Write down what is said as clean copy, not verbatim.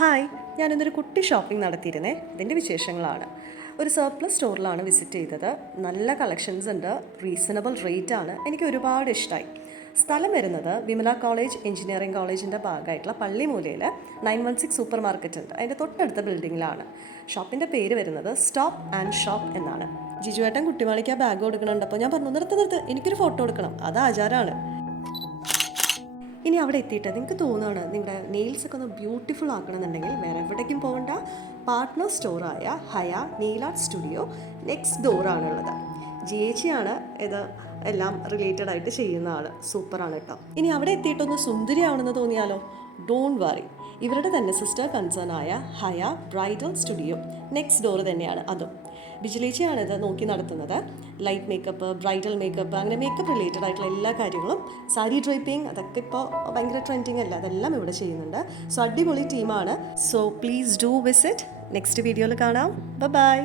Hi, ഞാനിന്നൊരു കുട്ടി shopping നടത്തിയിരുന്നേ. അതിൻ്റെ വിശേഷങ്ങളാണ്. ഒരു സർപ്ലസ് സ്റ്റോറിലാണ് വിസിറ്റ് ചെയ്തത്. നല്ല കളക്ഷൻസ് ഉണ്ട്, റീസണബിൾ റേറ്റ് ആണ്. എനിക്ക് ഒരുപാട് ഇഷ്ടമായി. സ്ഥലം വരുന്നത് വിമല കോളേജ് എഞ്ചിനീയറിംഗ് കോളേജിൻ്റെ ഭാഗമായിട്ടുള്ള പള്ളിമൂലയിൽ 916 സൂപ്പർ മാർക്കറ്റ് ഉണ്ട്. അതിൻ്റെ തൊട്ടടുത്ത ബിൽഡിങ്ങിലാണ്. ഷോപ്പിൻ്റെ പേര് വരുന്നത് സ്റ്റോപ്പ് ആൻഡ് ഷോപ്പ് എന്നാണ്. ജിജുവേട്ടൻ കുട്ടിമാളിക്ക് ആ ബാഗ് കൊടുക്കണുണ്ട്. അപ്പോൾ ഞാൻ പറഞ്ഞു, നിർത്ത്, എനിക്കൊരു ഫോട്ടോ എടുക്കണം, അത് ആചാരമാണ്. ഇനി അവിടെ എത്തിയിട്ട് നിങ്ങൾക്ക് തോന്നുകയാണ് നിങ്ങളുടെ നെയിൽസൊക്കെ ഒന്ന് ബ്യൂട്ടിഫുൾ ആക്കണമെന്നുണ്ടെങ്കിൽ വേറെ എവിടേക്കും പോകണ്ട, പാർട്ട്ണർ സ്റ്റോറായ ഹയ നെയിൽ ആർട്ട് സ്റ്റുഡിയോ നെക്സ്റ്റ് ഡോറാണുള്ളത്. ജിയേച്ചിയാണ് ഇത് എല്ലാം റിലേറ്റഡ് ആയിട്ട് ചെയ്യുന്ന ആൾ. സൂപ്പറാണ് കേട്ടോ. ഇനി അവിടെ എത്തിയിട്ടൊന്ന് സുന്ദരിയാവണമെന്ന് തോന്നിയാലോ, ഡോണ്ട് വറി, ഇവരുടെ തന്നെ സിസ്റ്റർ കൺസേൺ ആയ ഹയ ബ്രൈഡൽ സ്റ്റുഡിയോ നെക്സ്റ്റ് ഡോർ തന്നെയാണ് അതും. ബിജിലേച്ചിയാണ് ഇത് നോക്കി നടത്തുന്നത്. ലൈറ്റ് മേക്കപ്പ്, ബ്രൈഡൽ മേക്കപ്പ്, അങ്ങനെ മേക്കപ്പ് റിലേറ്റഡ് ആയിട്ടുള്ള എല്ലാ കാര്യങ്ങളും, സാരി ഡ്രൈപ്പിംഗ്, അതൊക്കെ ഇപ്പോൾ ഭയങ്കര ട്രെൻഡിങ് അല്ല, അതെല്ലാം ഇവിടെ ചെയ്യുന്നുണ്ട്. സോ അടിപൊളി ടീമാണ്. So please do visit. Next വീഡിയോയിൽ കാണാം. ബൈ.